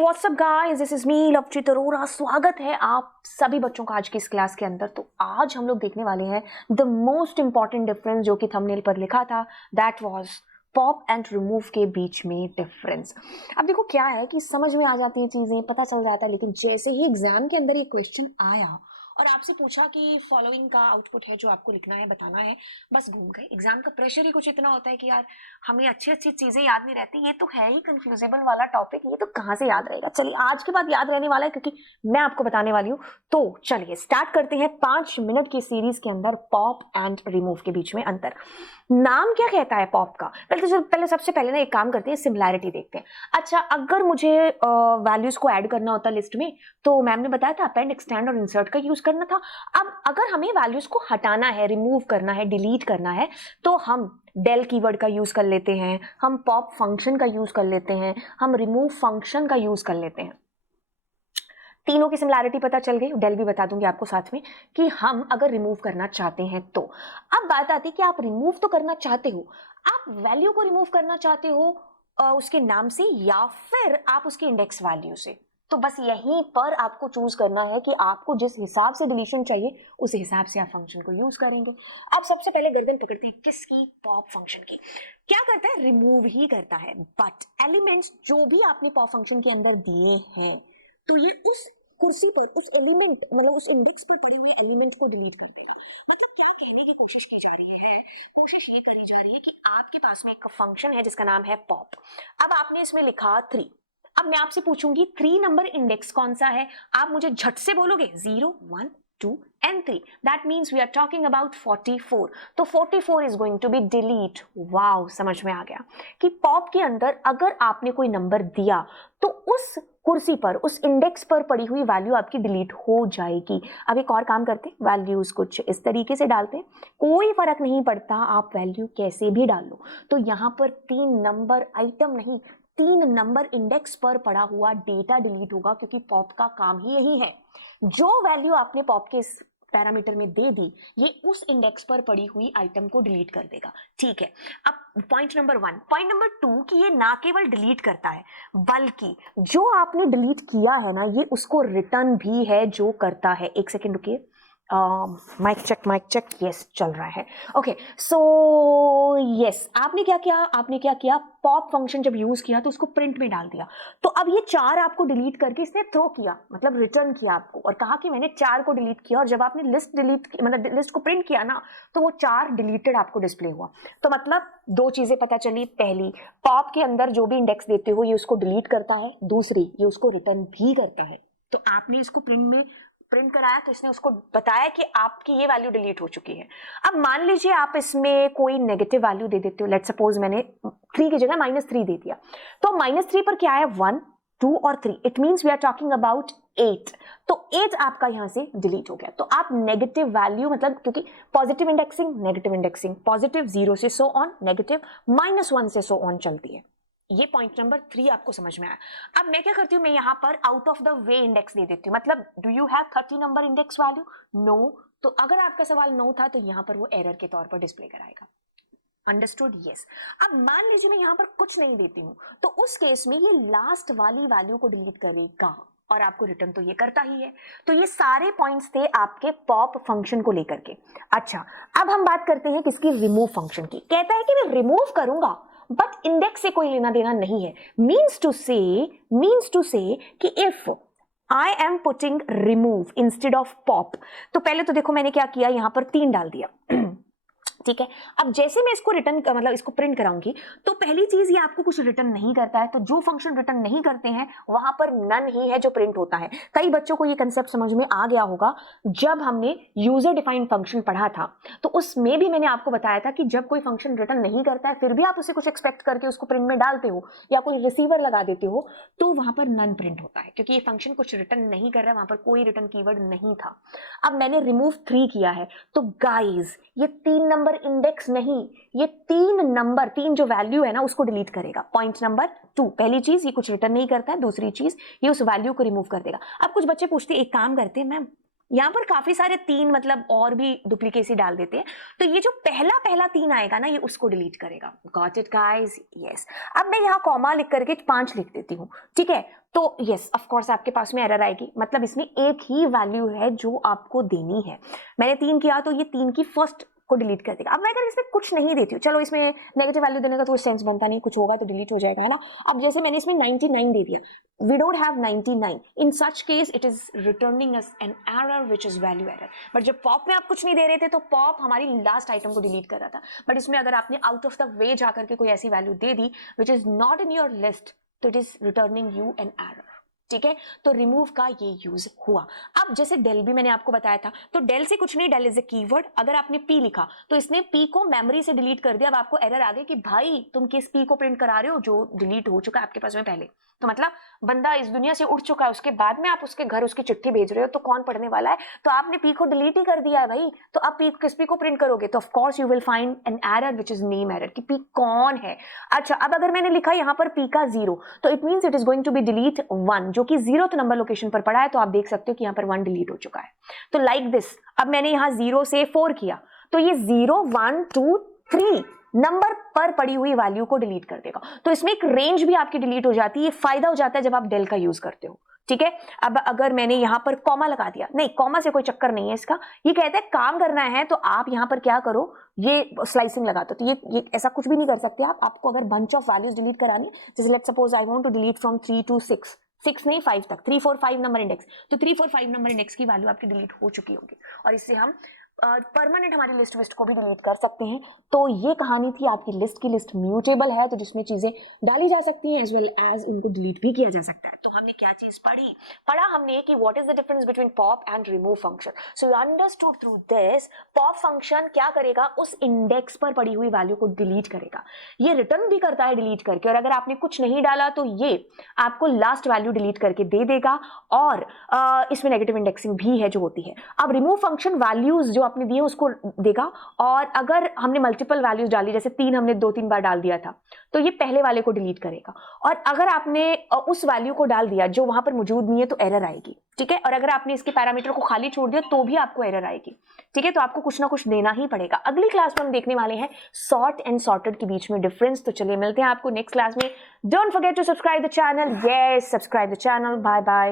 WhatsApp guys, this is me Lovejeet Arora. स्वागत है आप सभी बच्चों का आज की इस क्लास के अंदर। तो आज हम लोग देखने वाले हैं द मोस्ट इंपॉर्टेंट डिफरेंस जो कि थंबनेल पर लिखा था, that was pop and remove के बीच में डिफरेंस। अब देखो क्या है कि समझ में आ जाती है चीजें, पता चल जाता है, लेकिन जैसे ही एग्जाम के अंदर ये क्वेश्चन आया और आपसे पूछा कि फॉलोइंग का आउटपुट है जो आपको लिखना है, बताना है, बस घूम गए। एग्जाम का प्रेशर ही कुछ इतना होता है कि यार हमें अच्छी अच्छी चीजें याद नहीं रहती। ये तो है ही कंफ्यूजेबल वाला टॉपिक, ये तो कहाँ से याद रहेगा। चलिए आज के बाद याद रहने वाला है क्योंकि मैं आपको बताने वाली हूँ। तो चलिए स्टार्ट करते हैं 5 मिनट की सीरीज के अंदर पॉप एंड रिमूव के बीच में अंतर। नाम क्या कहता है पॉप का? पहले सबसे पहले ना एक काम करते हैं, सिमिलैरिटी देखते हैं। अच्छा, अगर मुझे वैल्यूज को ऐड करना होता लिस्ट में तो मैम ने बताया था अपेंड, एक्सटेंड और इंसर्ट का यूज करना था। अब अगर हमें वैल्यूज को हटाना है, रिमूव करना है, डिलीट करना है तो हम del कीवर्ड का यूज कर लेते हैं, हम पॉप फंक्शन का यूज कर लेते हैं, हम रिमूव फंक्शन का यूज कर लेते हैं। तीनों की सिमिलैरिटी पता चल गई। del भी बता दूंगी आपको साथ में कि हम अगर रिमूव करना चाहते हैं तो। अब बात आती है कि आप रिमूव तो करना चाहते हो, आप वैल्यू को रिमूव करना चाहते हो उसके नाम से या फिर आप उसके इंडेक्स वैल्यू से। तो बस यहीं पर आपको चूज करना है कि आपको जिस हिसाब से डिलीशन चाहिए उस हिसाब से आप फंक्शन को यूज करेंगे। अब सबसे पहले गर्दन पकड़ते हैं किसकी? पॉप फंक्शन की। क्या करता है? रिमूव ही करता है, बट एलिमेंट्स जो भी आपने पॉप फंक्शन के अंदर दिए हैं तो ये उस कुर्सी पर उस एलिमेंट मतलब उस इंडेक्स पर पड़े हुए एलिमेंट को डिलीट कर देगा। मतलब क्या कहने की कोशिश की जा रही है? कोशिश ये करी जा रही है कि आपके पास में एक फंक्शन है जिसका नाम है पॉप। अब आपने इसमें लिखा 3। अब मैं आपसे पूछूंगी 3 नंबर इंडेक्स कौन सा है? आप मुझे झट से बोलोगे 0, 1, 2 and 3. That means we are talking about 44. तो 44 is going to be delete. Wow, समझ में आ गया कि पॉप के अंदर अगर आपने कोई नंबर दिया तो उस कुर्सी पर, उस इंडेक्स पर पड़ी हुई वैल्यू आपकी डिलीट हो जाएगी। अब एक और काम करते हैं, वैल्यूज कुछ इस तरीके से डालते हैं, कोई फर्क नहीं पड़ता आप वैल्यू कैसे भी डाल लो। तो यहाँ पर 3 नंबर आइटम नहीं, 3 नंबर इंडेक्स पर पड़ा हुआ डेटा डिलीट होगा, क्योंकि पॉप का काम ही यही है। जो वैल्यू आपने पॉप के इस पैरामीटर में दे दी, ये उस इंडेक्स पर पड़ी हुई आइटम को डिलीट कर देगा। ठीक है, अब पॉइंट नंबर 1। पॉइंट नंबर 2 कि ये ना केवल डिलीट करता है बल्कि जो आपने डिलीट किया है ना, ये उसको रिटर्न भी है जो करता है। एक सेकेंड रुकिए, माइक चेक, यस चल रहा है। ओके, सो यस, आपने क्या किया? पॉप फंक्शन जब यूज किया तो उसको प्रिंट में डाल दिया। तो अब ये 4 आपको डिलीट करके इसने थ्रो किया, मतलब रिटर्न किया आपको, और कहा कि मैंने 4 को डिलीट किया। और जब आपने लिस्ट डिलीट मतलब लिस्ट को प्रिंट किया ना, तो वो 4 डिलीटेड आपको डिस्प्ले हुआ। तो मतलब 2 चीजें पता चली। पहली, पॉप के अंदर जो भी इंडेक्स देते हो ये उसको डिलीट करता है। दूसरी, ये उसको रिटर्न भी करता है। तो आपने इसको प्रिंट कराया तो इसने उसको बताया कि आपकी ये वैल्यू डिलीट हो चुकी है। अब मान लीजिए आप इसमें कोई नेगेटिव वैल्यू दे देते हो। लेट्स सपोज मैंने 3 की जगह -3 दे दिया, तो -3 पर क्या है? 1, 2 और 3। It means we are talking about 8। तो 8 आपका यहां से डिलीट हो गया। तो आप नेगेटिव वैल्यू, मतलब क्योंकि positive indexing, negative indexing, positive 0 से सो ऑन, नेगेटिव -1 से सो ऑन चलती है। ये पॉइंट नंबर 3 आपको समझ में आया। अब मैं क्या करती हूँ, मैं यहाँ पर out of the way index दे देती हूँ। मतलब do you have 30 number index value? No. तो अगर आपका सवाल नो था तो यहाँ पर वो एरर के तौर पर डिस्प्ले कराएगा। अंडरस्टूड? यस। अब मान लीजिए मैं यहाँ पर कुछ नहीं देती हूँ, तो उस केस में ये लास्ट वाली वैल्यू को डिलीट करेगा और आपको रिटर्न तो ये करता ही है। तो ये सारे पॉइंट्स थे आपके पॉप फंक्शन को लेकर के। अच्छा, अब हम बात करते हैं किसकी? रिमूव फंक्शन की। कहता है कि मैं रिमूव करूंगा बट इंडेक्स से कोई लेना देना नहीं है। मीन्स टू से कि if I am putting remove instead of pop, तो पहले तो देखो मैंने क्या किया, यहां पर 3 डाल दिया। ठीक है, अब जैसे मैं इसको रिटर्न मतलब इसको प्रिंट कराऊंगी तो पहली चीज ये आपको कुछ रिटर्न नहीं करता है। तो जो फंक्शन रिटर्न नहीं करते हैं वहां पर नन ही है जो प्रिंट होता है। कई बच्चों को ये कंसेप्ट समझ में आ गया होगा जब हमने यूजर डिफाइंड फंक्शन पढ़ा था, तो उसमें भी मैंने आपको बताया था कि जब कोई फंक्शन रिटर्न नहीं करता है फिर भी आप उसे कुछ एक्सपेक्ट करके उसको प्रिंट में डालते हो या कोई रिसीवर लगा देते हो, तो वहां पर नन प्रिंट होता है क्योंकि ये फंक्शन कुछ रिटर्न नहीं कर रहा है, वहां पर कोई रिटर्न कीवर्ड नहीं था। अब मैंने रिमूव 3 किया है, तो गाइज ये 3 नंबर इंडेक्स नहीं, ये 3 जो वैल्यू है ना उसको डिलीट करेगा। पॉइंट नंबर 2, पहली चीज ये कुछ रिटर्न नहीं करता है, दूसरी चीज ये उस वैल्यू को रिमूव कर देगा। अब कुछ बच्चे पूछते एक काम करते हैं मैम यहाँ पर काफी सारे 3 मतलब और भी डुप्लीकेसी डाल देते हैं, तो ये जो पहला 3 आएगा ना, ये उसको डिलीट करेगा। Got it guys? यस। अब मैं यहाँ कॉमा लिख करके 5 लिख देती हूँ, ठीक है? तो यस ऑफ कोर्स आपके पास में एरर आएगी, मतलब इसमें एक ही वैल्यू है जो आपको देनी है। मैंने 3 किया तो ये 3 की फर्स्ट को डिलीट कर देगा। अब मैं अगर इसमें कुछ नहीं देती हूँ, चलो इसमें नेगेटिव वैल्यू देने का तो सेंस बनता नहीं, कुछ होगा तो डिलीट हो जाएगा, है ना? अब जैसे मैंने इसमें 99 दे दिया, we don't have 99, in such case it is returning us an error which is value error। But जब पॉप में आप कुछ नहीं दे रहे थे तो पॉप हमारी लास्ट आइटम को डिलीट कर रहा था, बट इसमें अगर आपने आउट ऑफ द वे जाकर के कोई ऐसी value they the which is not in your list, तो it is returning you an error, ठीक है? तो रिमूव का ये यूज हुआ। अब जैसे डेल भी मैंने आपको बताया था, तो डेल से कुछ नहीं, डेल इज ए कीवर्ड। अगर आपने पी लिखा तो इसने पी को मेमोरी से डिलीट कर दिया। अब आपको एरर आ गई कि भाई तुम किस पी को प्रिंट करा रहे हो जो डिलीट हो चुका है आपके पास में पहले। तो मतलब बंदा इस दुनिया से उठ चुका है, उसके बाद में आप उसके घर उसकी चिट्ठी भेज रहे हो, तो कौन पढ़ने वाला है? तो आपने पी को डिलीट ही कर दिया है भाई, तो अब पी किस पी को प्रिंट करोगे? तो of course you will find an error which is name error, कि पी कौन है। अच्छा, अब अगर मैंने लिखा यहाँ पर पी का 0, तो it means it is going to be delete 1, जो कि 0th नंबर लोकेशन पर पड़ा है, तो आप देख सकते हो कि यहाँ पर 1 डिलीट हो चुका है। तो लाइक दिस, अब मैंने यहाँ 0 से 4 किया, तो ये 0 1 2 3 नंबर पर पड़ी हुई वैल्यू को डिलीट कर देगा। तो इसमें एक रेंज भी आपकी डिलीट हो जाती है। ये फायदा हो जाता है जब आप डेल का यूज करते हो, ठीक है? अब अगर मैंने यहां पर कॉमा लगा दिया, नहीं कॉमा से कोई चक्कर नहीं है इसका, ये कहता है काम करना है तो आप यहां पर क्या करो, ये स्लाइसिंग लगा दो। तो ये ऐसा कुछ भी नहीं कर सकते आप। आपको अगर बंच ऑफ वैल्यूज डिलीट करानी है, जैसे let's suppose I want to delete from 3 to 6, 6 नहीं 5 तक, 3 4 5 नंबर इंडेक्स, तो 3 4 5 नंबर इंडेक्स की वैल्यू आपकी डिलीट हो चुकी होगी, और इससे हम परमानेंट हमारी लिस्ट विस्ट को भी डिलीट कर सकते हैं। तो ये कहानी थी आपकी लिस्ट की। लिस्ट म्यूटेबल है, तो जिसमें चीजें डाली जा सकती हैं एज वेल एज उनको डिलीट भी किया जा सकता है। तो हमने क्या चीज पढ़ा हमने कि what is the difference between pop and remove function. So you understood through this, pop function क्या करेगा, उस इंडेक्स पर पड़ी हुई वैल्यू को डिलीट करेगा। ये रिटर्न भी करता है डिलीट करके, और अगर आपने कुछ नहीं डाला तो ये आपको लास्ट वैल्यू डिलीट करके दे देगा, और इसमें नेगेटिव इंडेक्सिंग भी है जो होती है। अब रिमूव फंक्शन वैल्यूज जो आपने दिए उसको देगा, और अगर हमने मल्टीपल वैल्यूज डाली, जैसे 3 हमने 2-3 बार डाल दिया था, तो ये पहले वाले को डिलीट करेगा। और अगर आपने उस वैल्यू को डाल दिया जो वहां पर मौजूद नहीं है, तो एरर आएगी, ठीक है? और अगर आपने इसके पैरामीटर को खाली छोड़ दिया तो भी आपको एरर आएगी, ठीक है? तो आपको कुछ ना कुछ देना ही पड़ेगा। अगली क्लास में हम देखने वाले हैं सॉर्ट एंड सॉर्टेड के बीच में डिफरेंस। तो चलिए मिलते हैं आपको नेक्स्ट क्लास में। Don't forget to subscribe the channel. Yes, subscribe the channel. Bye bye.